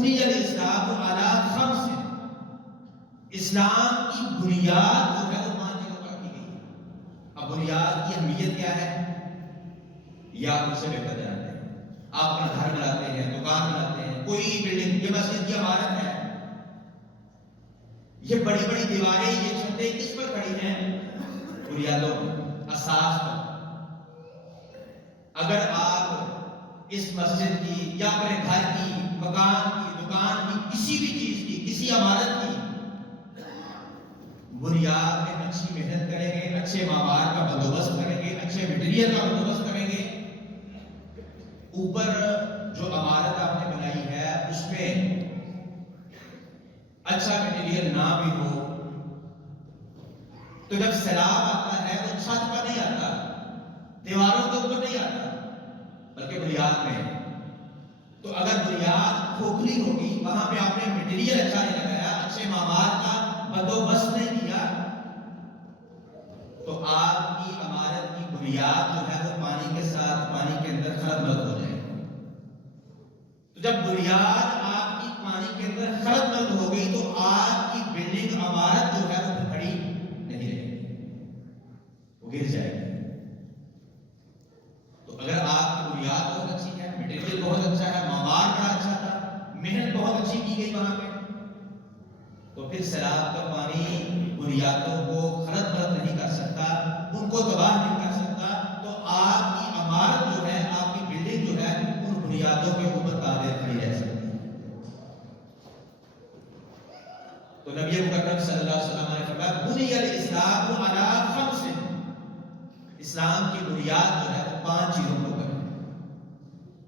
بنی الاسلام علی خمس، اسلام کی بنیاد جو ہے وہ 5 چیزوں پر کی گئی ہے۔ اب بنیاد کی اہمیت کیا ہے یہ آپ مجھ سے بہتر جانتے ہیں۔ آپ اپنا گھر بناتے ہیں، دکان بناتے ہیں، کوئی بلڈنگ، یہ مسجد کی عمارت ہے، یہ بڑی بڑی دیواریں، یہ چھتیں کس پر کھڑی ہیں؟ بنیادوں پر، اساس پر۔ اگر آپ اس مسجد کی یا اپنے گھر کی، مکان کی، دکان کی، کسی بھی چیز کی، کسی عمارت کی بنیاد میں اچھی محنت کریں گے، اچھے معمار کا بندوبست کریں گے، اچھے مٹیریل کا بندوبست کریں گے، اوپر جو عمارت آپ نے بنائی ہے اس میں اچھا مٹیریل نہ بھی ہو تو جب سیلاب آتا ہے وہ چھت پر نہیں آتا، دیواروں کے اوپر نہیں آتا، بلکہ بنیاد میں۔ تو اگر بنیاد کھوکھلی ہوگی، وہاں پہ آپ نے مٹیریل اچھا نہیں لگایا، اچھے معمار کا بندوبست نہیں کیا، تو آپ کی عمارت کی بنیاد جو ہے وہ پانی کے ساتھ، پانی کے اندر خرد مند ہو جائے گی۔ تو جب بنیاد آپ کی پانی کے اندر خرد مند ہو گئی تو آپ کی بلڈنگ، عمارت جو ہے وہ کھڑی نہیں رہے گی، وہ گر جائے گی۔ تو اگر آپ کی بنیاد بہت اچھی ہے، مٹیریل بہت اچھا ہے، معمار بڑا اچھا تھا، محنت بہت اچھی کی گئی وہاں پہ، تو پھر سیلاب کا پانی بنیادوں کو خرد برد نہیں کر سکتا، ان کو تباہ نہیں کر سکتا، تو آپ کی عمارت جو ہے، آپ کی بلڈنگ جو ہے، ان بنیادوں کے اوپر قائم کھڑی رہ سکتی ہے۔ تو نبی مکرم صلی اللہ علیہ وسلم نے فرمایا بنی الاسلام علی خمس، اسلام کی بنیاد جو ہے وہ 5 چیزوں پر ہے۔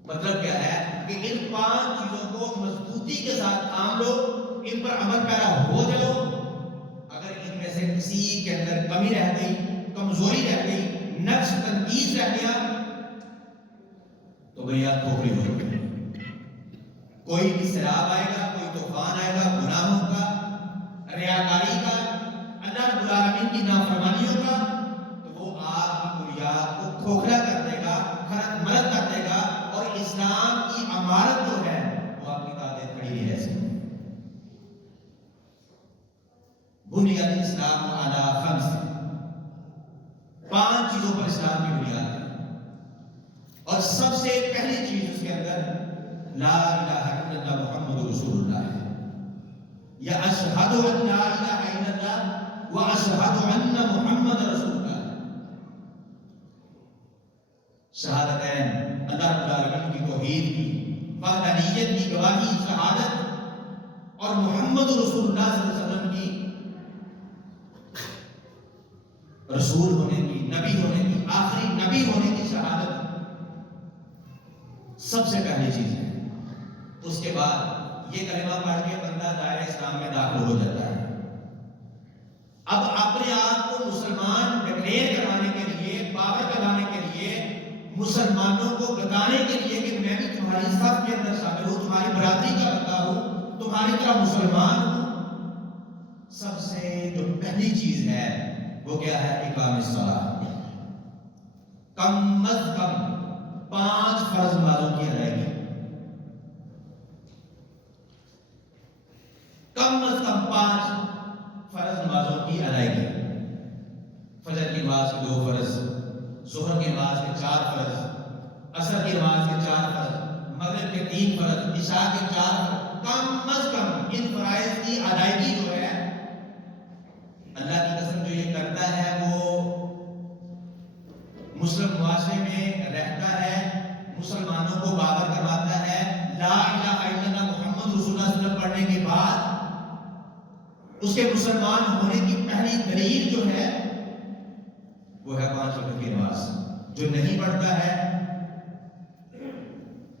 مطلب کیا ہے کہ ان 5 چیزوں کو مضبوطی کے ساتھ تھام لو، ان پر عمل پیرا ہو جاؤ۔ اگر ان میں سے کسی کے اندر کمی رہ گئی، کمزوری رہ گئی، نقص تنقیص رہ گیا تو بنیاد کھوکھلی ہو گئی۔ کوئی بھی سیلاب آئے گا، کوئی طوفان آئے گا، گناہوں کا، ریاکاری کا، اللہ رب العالمین کی نافرمانیوں کا، تو وہ آپ کی بنیاد کو کھوکھلا کر دے گا، خرد مرد کر دے گا، اور اسلام کی عمارت جو ہے وہ آپ کی قاعدے کھڑی نہیں رہ سکتی۔ بنی الاسلام علی خمس، 5 چیزوں پر اسلام کی بنیاد ہے، اور سب سے پہلی چیز اس کے اندر لا الہ الا اللہ محمد رسول اللہ ہے، یا اشہد ان لا الہ الا اللہ و اشہد ان محمد رسول اللہ۔ شہادتین، اللہ رب العالمین کی توحید کی، وحدانیت کی گواہی، شہادت، اور محمد رسول اللہ صلی اللہ علیہ وسلم کی رسول ہونے کی، نبی ہونے کی، آخری نبی ہونے کی شہادت سب سے پہلی چیز ہے۔ اس کے بعد یہ کلمہ پڑھ کے بندہ دائرہ اسلام میں داخل ہو جاتا ہے۔ اب اپنے آپ کو مسلمان ڈکلیئر کروانے کے لیے، باور کرانے کے لیے، مسلمانوں کو بتانے کے لیے کہ میں بھی تمہاری صف کے اندر شامل ہوں، تمہاری برادری کا بندہ ہوں، تمہاری طرح مسلمان ہوں، سب سے جو پہلی چیز ہے وہ کیا ہے؟ اقام الصلاۃ، کم از کم 5 فرض نمازوں کی ادائیگی، کم از کم 5 فرض نمازوں کی ادائیگی۔ فجر کی نماز کے 2 فرض، ظہر کی نماز کے 4 فرض، عصر کی نماز کے 4 فرض، مغرب کے 3 فرض، عشاء کے 4 فرض، کم از کم ان فرائض کی ادائیگی جو ہے، اللہ کی قسم جو یہ کرتا ہے وہ مسلم معاشرے میں رہتا ہے، مسلمانوں کو باور کرواتا ہے، لا الہ الا اللہ محمد رسول اللہ صلی اللہ علیہ وسلم پڑھنے کے بعد اس کے مسلمان ہونے کی پہلی دلیل جو ہے وہ ہے 5 وقت کی نماز۔ جو نہیں پڑھتا ہے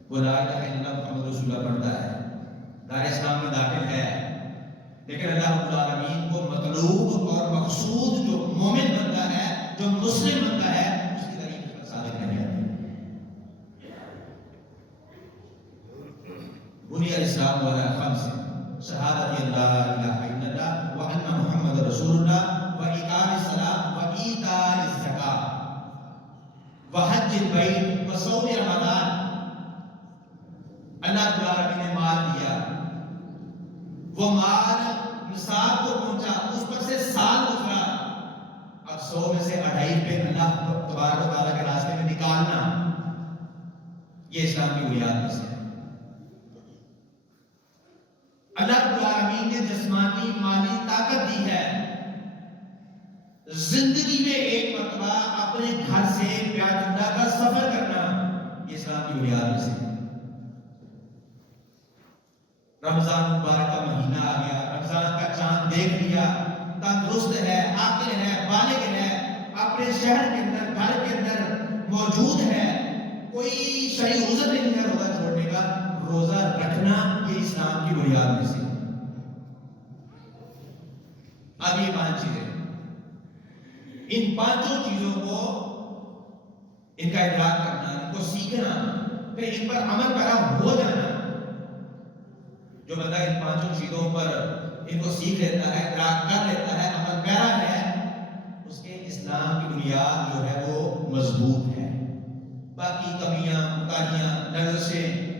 وہ لا الہ الا اللہ محمد رسول اللہ پڑھتا ہے، دار اسلام میں داخل ہے، لیکن اللہ رب العالمین کو مطلوب اور مقصود جو مومن بنتا ہے، جو مسلم بنتا ہے، اس کی دلیل پر صادق نہیں آتی۔ بنی الاسلام علی خمس، شہادت لا الہ الا اللہ و ان محمد رسول اللہ و اقام الصلاۃ و ایتاء الزکاۃ و حج البیت و صوم رمضان۔ اللہ رب العالمین نے مال دیا، وہ مال نصاب کو پہنچا، اس پر سے سال گزرا، اب 100 میں سے 2.5 اللہ تبارک و تعالیٰ کے راستے میں نکالنا، یہ اسلام کی بنیاد میں سے ہے۔ اللہ رب العالمین نے جسمانی مالی طاقت دی ہے، زندگی میں ایک مرتبہ اپنے گھر سے بیت اللہ کا سفر کرنا، یہ اسلام کی بنیاد میں سے ہے۔ رمضان مبارک کا مہینہ آ گیا، رمضان کا چاند دیکھ لیا، تندرست ہے، عاقل ہے، بالغ ہے، اپنے شہر کے اندر گھر کے اندر موجود ہے، کوئی صحیح عذر نہیں ہے روزہ چھوڑنے کا، روزہ رکھنا یہ اسلام کی بنیاد میں سے۔ اب یہ 5 چیزیں، ان 5 چیزوں کو ان کا ادراک کرنا، ان کو سیکھنا، پھر ان پر عمل پیرا ہو جانا۔ جو بندہ ان 5 چیزوں پر ان کو سیکھ لیتا ہے، ادراک کر لیتا ہے، عمل پیرا ہے، اس کے اسلام کی بنیاد جو ہے وہ مضبوط ہے۔ باقی کمیاں، کوتاہیاں، لغزشیں،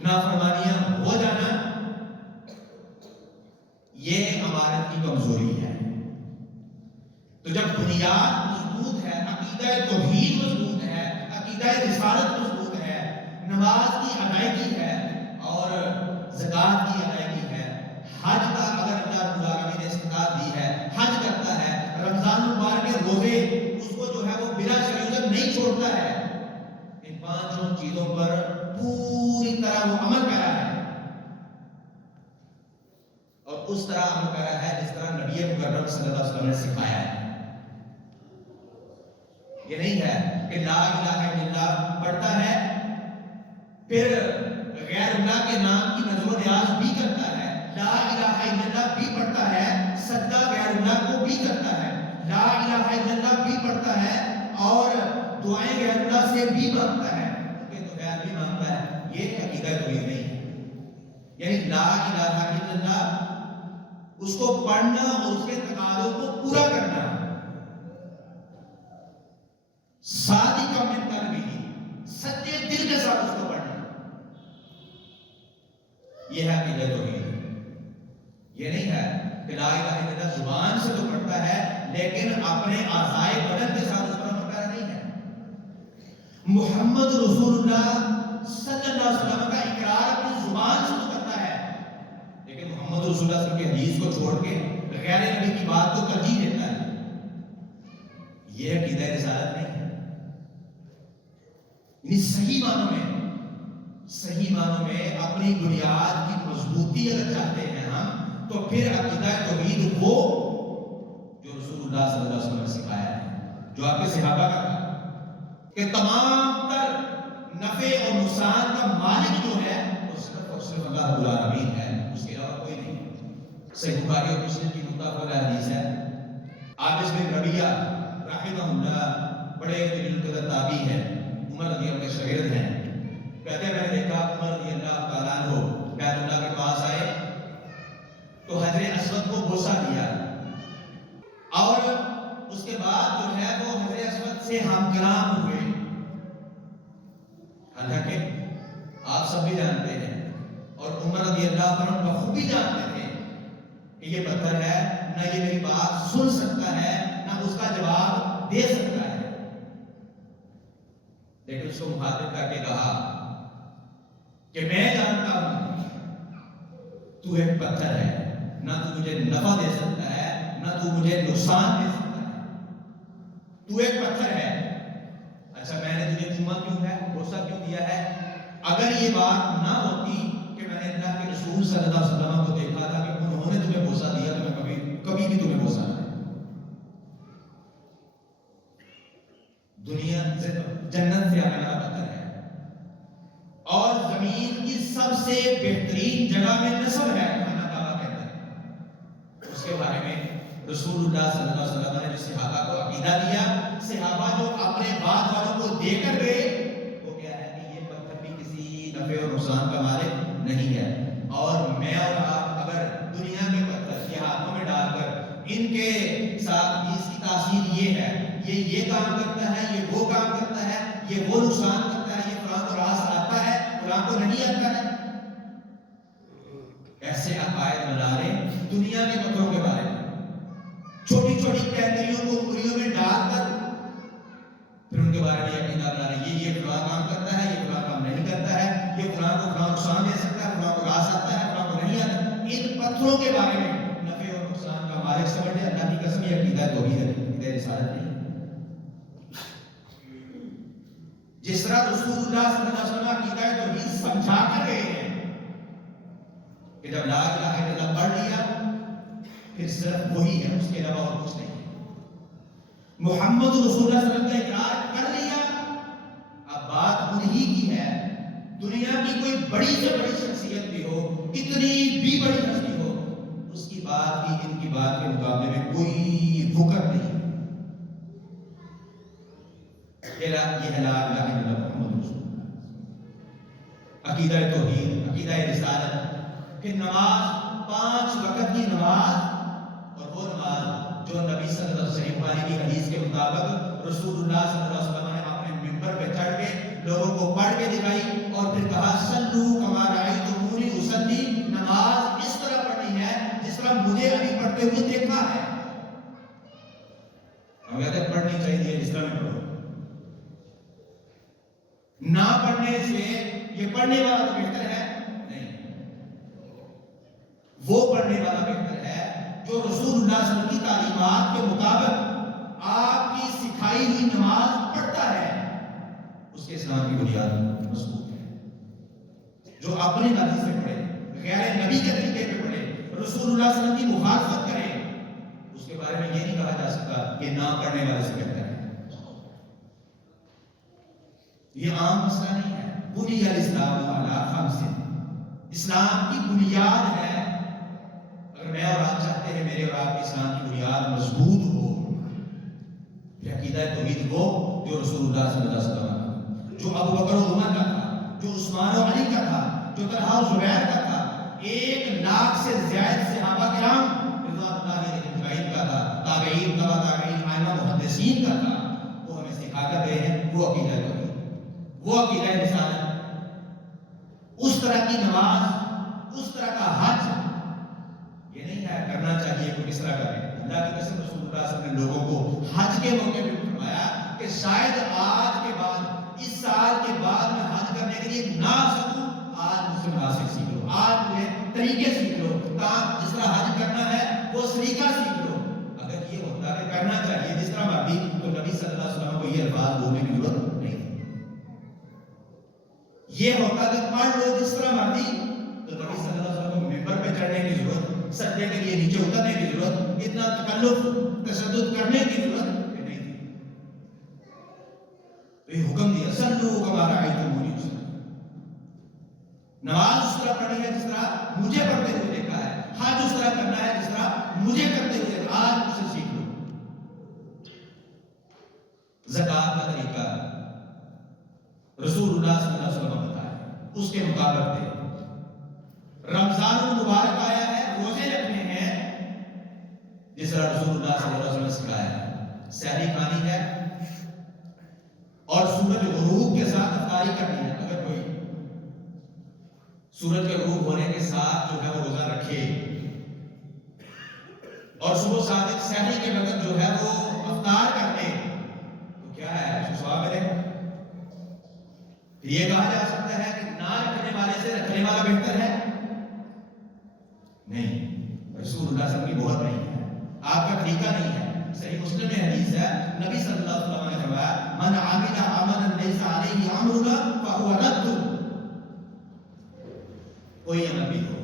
نافرمانیاں ہو جانا، یہ عمارت کی کمزوری ہے۔ تو جب بنیاد مضبوط ہے، عقیدہ توحید مضبوط ہے، عقیدہ رسالت مضبوط ہے، نماز کی ادائیگی ہے اور زکوٰۃ کی ادائیگی ہے، حج کا اگر اللہ رب العالمین نے استطاعت دی ہے حج کرتا ہے، رمضان مبارک کے روزے اس کو جو ہے وہ بلا شریعت نہیں چھوڑتا ہے، ان 5 چیزوں پر پوری طرح وہ عمل پیرا ہے، اور اس طرح عمل پیرا ہے جس طرح نبی مکرم صلی اللہ علیہ وسلم نے سکھایا ہے۔ یہ نہیں ہے کہ لا الہ الا اللہ پڑھتا ہے پھر غیر اللہ کے نام کی نظر و نیاز بھی کرتا ہے، لا الہ الا اللہ بھی پڑھتا ہے، سجدہ غیر اللہ کو بھی کرتا ہے، لا الہ الا اللہ بھی پڑھتا ہے اور دعائیں غیر اللہ سے بھی مانگتا ہے، کہ تو غیر بھی مانگتا ہے، یہ عقیدہ توحید نہیں ہے۔ یعنی لا الہ الا اللہ اس کو پڑھنا اور اس کے تقاضوں کو پورا کرنا، صادق من قلبہ، سچے دل کے ساتھ اس کو پڑھنا، یہ ہے عقیدہ توحید۔ یہ نہیں ہے کہ لا الہ الا اللہ زبان سے تو پڑھتا ہے لیکن اپنے اعضائے بدن کے ساتھ اس پر عمل پیرا نہیں ہے۔ محمد رسول اللہ صلی اللہ علیہ وسلم کا اقرار اپنی زبان سے تو کرتا ہے لیکن محمد رسول اللہ صلی اللہ علیہ وسلم کی حدیث کو چھوڑ کے غیر نبی کی بات کو ترجیح دیتا ہے، یہ عقیدہ رسالت نہیں ہے۔ یعنی صحیح معنوں میں اپنی بنیاد کی مضبوطی اگر چاہتے ہیں ہم، تو پھر عقیدہ توحید وہ جو رسول اللہ صلی اللہ علیہ وسلم نے سکھایا ہے، جو آپ کے صحابہ کا تھا کہ تمام تر نفع اور نقصان کا مالک جو ہے وہ صرف اور صرف اللہ رب العالمین ہے، اس کے علاوہ کوئی نہیں۔ صحیح بخاری اور مسلم کی متفق حدیث ہے، عابس بن ربیعہ رحمہ اللہ بڑے جلیل القدر تابعی ہیں، عمر رضی اللہ کے شاگرد ہیں، کہتے ہیں میں نے دیکھا عمر رضی اللہ تعالیٰ عنہ بیت اللہ کے پاس آئے تو حجر اسود کو بوسہ دیا اور اس کے بعد جو ہے وہ حجر اسود سے ہم کلام ہوئے۔ حالانکہ آپ سب بھی جانتے ہیں اور عمر رضی اللہ عنہ بخوبی جانتے تھے کہ یہ پتھر ہے، نہ یہ میری بات سن سکتا ہے نہ اس کا جواب دے سکتا ہے، لیکن اس کو مخاطب کر کے کہا کہ میں جانتا ہوں تو ایک پتھر ہے، نہ تو مجھے نفع دے سکتا ہے نہ تو مجھے نقصان دے سکتا ہے، تو ایک پتھر ہے۔ اچھا میں نے تجھے چوما کیوں ہے، بوسہ کیوں دیا ہے؟ اگر یہ بات نہ ہوتی کہ میں نے اللہ کے رسول صلی اللہ علیہ وسلم کو دیکھا تھا کہ انہوں نے تمہیں بوسہ دیا تو میں کبھی بھی تمہیں بوسہ نہ دیا۔ دنیا جنت سے آنے والا پتھر ہے اور زمین کی سب سے بہترین جگہ میں نصب ہے، خانہ کعبہ کہتے ہیں۔ اس کے بارے میں رسول اللہ صلی اللہ علیہ وسلم نے جو صحابہ کو عقیدہ دیا، صحابہ جو اپنے بعد والوں کو دے کر گئے، وہ کیا ہے کہ یہ پتھر بھی کسی نفع اور نقصان کا مالک نہیں ہے، اور میں اور آپ اگر دنیا کے پتھر یہ ہاتھوں میں ڈال کر ان کے ساتھ اس کی تاثیر یہ ہے، یہ کام کرتا ہے، یہ وہ کام کرتا ہے، یہ وہ نقصان کرتا ہے، یہ فلاں کو راز آتا ہے فلاں کو نہیں آتا ہے، ایسے دنیا کے پتھروں کے بارے میں، چھوٹی چھوٹی کینکریوں کو انگلیوں میں ڈال کر پھر ان کے بارے میں عقیدہ بنا رہے ہیں، یہ فلاں کام کرتا ہے، یہ فلاں کام نہیں کرتا ہے، یہ فلاں کو فلاں نقصان دے سکتا ہے، فلاں کو لا سکتا ہے، فلاں کو نہیں آتا۔ ان پتھروں کے بارے میں نفع اور نقصان کا مالک سمجھتے، اللہ کی قسم یہ عقیدہ توحید ہے، عقیدہ رسالت نہیں ہے۔ جس طرح رسول اللہ صلی اللہ علیہ وسلم عقیدہ توحید سمجھا کر گئے ہیں کہ جب لا الہ الا اللہ پڑھ لیا پھر صرف وہی ہے، اس کے علاوہ اور کچھ نہیں ہے۔ محمد رسول اللہ صلی اللہ علیہ وسلم کا اقرار کر لیا، اب بات انہی کی ہے۔ دنیا کی کوئی بڑی سے بڑی شخصیت بھی ہو، کتنی بھی بڑی ہستی ہو، اس کی بات کی ان کی بات کے مقابلے میں کوئی وقت نہیں۔ یہ لا الہ الا اللہ محمد رسول اللہ، عقیدہ توحید، عقیدہ رسالت۔ پھر نماز، 5 وقت کی نماز، اور وہ نماز جو نبی صلی اللہ علیہ وسلم کی حدیث کے مطابق رسول اللہ صلی اللہ علیہ وسلم نے اپنے منبر پہ چڑھ کے لوگوں کو پڑھ کے دکھائی اور پھر کہا صلو کما رأیتمونی اصلی، نماز اس طرح پڑھنی ہے جس طرح مجھے ابھی پڑھتے ہوئے دیکھا ہے۔ ہم کہتے ہیں پڑھنی چاہیے جس طرح میں پڑھو، نہ پڑھنے سے یہ پڑھنے والا تو بہتر ہے نہیں، وہ پڑھنے والا بہتر ہے جو رسول اللہ صلی اللہ علیہ وسلم کی تعلیمات کے مطابق آپ کی سکھائی ہوئی نماز پڑھتا ہے، اس کے اسلام کی بنیاد مضبوط ہے۔ جو اپنی مرضی سے پڑھے، غیر نبی کے طریقے پہ پڑھے، رسول اللہ صلی اللہ علیہ وسلم کی مخالفت کرے، اس کے بارے میں یہ نہیں کہا جا سکتا کہ نہ پڑھنے والے سے بہتر ہے۔ یہ عام مسئلہ نہیں ہے۔ بنی الاسلام علی خمس، اسلام کی بنیاد ہے۔ اگر میں اور آپ چاہتے ہیں میرے اور آپ کی اسلام کی بنیاد مضبوط ہو، پھر عقیدہ توحید ہو جو رسول اللہ صلی اللہ علیہ وسلم کا، جو ابو بکر و عمر کا تھا، جو عثمان و علی کا تھا، جو طلحہ و زبیر کا تھا، 1 لاکھ سے زائد صحابہ کرام رضوان اللہ علیہم اجمعین کا تھا، تابعین، تبع تابعین، ائمہ محدثین کا تھا، وہ ہمیں سکھا کر گئے ہیں۔ وہ عقیدہ توحید، وہ عقیدہ رسالت، اس طرح کی نماز، اس طرح کا حج، یہ نہیں ہے کرنا چاہیے کوئی کس طرح کرے۔ اللہ کی قسم رسول اللہ صلی اللہ علیہ وسلم نے لوگوں کو حج کے موقع پہ فرمایا کہ شاید آج کے بعد، اس سال کے بعد میں حج کرنے کے لیے نہ سکوں، آج مجھ سے مناسک سیکھ لو، آج مجھے طریقے سیکھ لو، جس طرح حج کرنا ہے وہ طریقہ سیکھ لو۔ اگر یہ ہوتا کہ کرنا چاہیے جس طرح مرضی، تو نبی صلی اللہ علیہ وسلم کو یہ الفاظ بولنے کی ضرورت نہیں تھی۔ یہ ہوتا کہ پڑھ لو جس طرح مرضی، تو نبی صلی اللہ علیہ وسلم کو منبر پہ چڑھنے کی ضرورت، سجدے کے لیے نیچے اترنے کی ضرورت، اتنا تکلف تشدد کرنے کی ضرورت نہیں تھی۔ تو یہ حکم دیا صلو کما رأیتمونی اصلی، نماز اس طرح پڑھنی ہے جس طرح مجھے پڑھتے ہوئے دیکھا ہے، حج اس طرح کرنا ہے جس طرح مجھے کرتے ہوئے، آج مجھ سے سیکھ لو۔ زکوٰۃ کا طریقہ رسول اللہ صلی اللہ علیہ وسلم بتایا، اس کے مطابق دے۔ رمضان المبارک آیا ہے، روزے رکھنے ہیں جس طرح رسول اللہ صلی اللہ علیہ وسلم نے سکھایا ہے، سحری کھانی ہے اور سورج غروب کے ساتھ افطاری کرنی ہے۔ اگر کوئی سورج کے غروب ہونے کے ساتھ جو ہے وہ روزہ رکھے اور صبح صادق سحری کے وقت جو ہے وہ افطار کر لے تو کیا ہے، اس کو ثواب ملے گا۔ یہ کہا جا سکتا ہے کہ نہ رکھنے والے سے رکھنے والا بہتر ہے؟ نہیں، رسول اللہ صلی اللہ علیہ وسلم کی مہر نہیں ہے، آپ کا طریقہ نہیں ہے۔ صحیح مسلم میں حدیث ہے، نبی صلی اللہ علیہ وسلم نے فرمایا من عمل عملا لیس علیہ امرنا فہو رد۔ کوئی عمل بھی ہو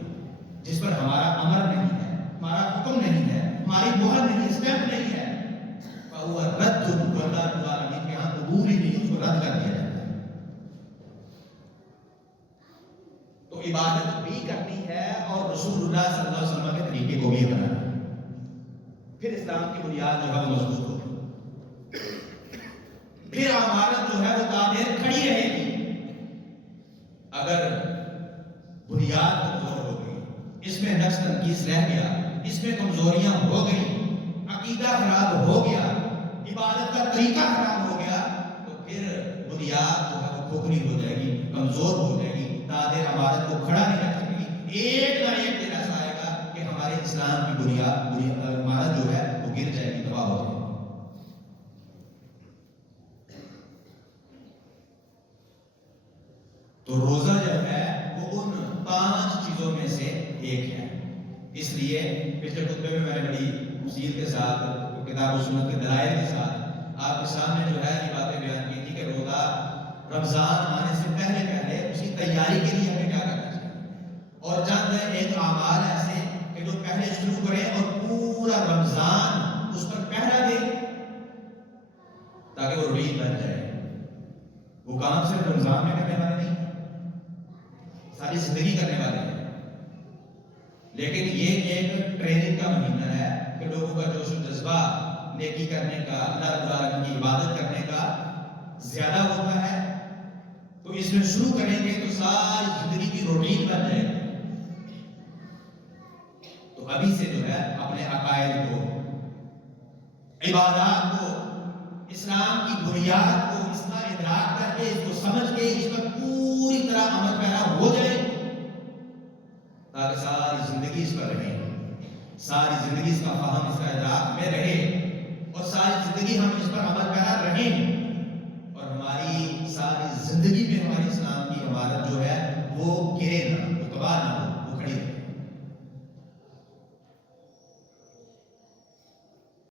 جس پر ہمارا امر نہیں ہے، ہمارا حکم نہیں ہے، ہماری مہر نہیں ہے، اسٹیمپ نہیں ہے، فہو رد، وہ اللہ رب العالمین کے ہاں قبول ہی نہیں، اس کو رد کر دیا جاتا ہے۔ تو عبادت بھی کرنی ہے اور رسول اللہ صلی اللہ علیہ وسلم کے طریقے کو بھی اپنانا ہے، پھر اسلام کی بنیاد جو ہے وہ مضبوط ہوگی، پھر عمارت جو ہے وہ تعمیر کھڑی رہے گی۔ اگر بنیاد کمزور ہو گئی، اس میں نقص تنقیص رہ گیا، اس میں کمزوریاں ہو گئی، عقیدہ خراب ہو گیا، عبادت کا طریقہ خراب ہو گیا، تو پھر بنیاد جو ہے وہ کھوکھلی ہو جائے گی، کمزور ہو جائے گی، تعمیر عمارت کو کھڑا نہیں رکھ سکے گی۔ ایک نہ ایک دن ایسا آئے گا کہ ہمارے اسلام اسلام کی بنیاد عمارت جو ہے وہ گر جائے گی، تباہ ہو جائے گی۔ تو روزہ جو ہے وہ ان 5 چیزوں میں سے ایک ہے۔ اس لیے پچھلے خطبے میں نے بڑی تفصیل کے ساتھ، کتاب و سنت کے دلائل کے ساتھ آپ کے سامنے جو ہے یہ باتیں بیان کی تھی کہ روزہ رمضان آنے سے پہلے پہلے اس کی تیاری کے لیے ہمیں کیا کرنا چاہیے، اور چند ایک اعمال ایسے کہ جو پہلے شروع کریں اور پورا رمضان اس پر پہرا دے تاکہ وہ روٹین بن جائے۔ وہ کام صرف رمضان میں کرنے والے نہیں، ساری زندگی کرنے والے ہیں، لیکن یہ ایک ٹریننگ کا مہینہ ہے کہ لوگوں کا جوش و جذبہ نیکی کرنے کا، اللہ رب العالمین کی عبادت کرنے کا زیادہ ہوتا ہے۔ تو اس میں شروع کریں گے تو ساری زندگی کی روٹین بن جائے گی۔ تو ابھی سے جو ہے اپنے عقائد کو، عبادات کو، اسلام کی بنیاد کو اس کا ادراک کر کے، اس کو سمجھ کے اس پر پوری طرح عمل پیرا ہو جائے تاکہ ساری زندگی اس پر رہے، ساری زندگی اس کا فہم، اس کا ادراک میں رہے، اور ساری زندگی ہم اس پر عمل پیرا رہیں، اور ہماری ساری زندگی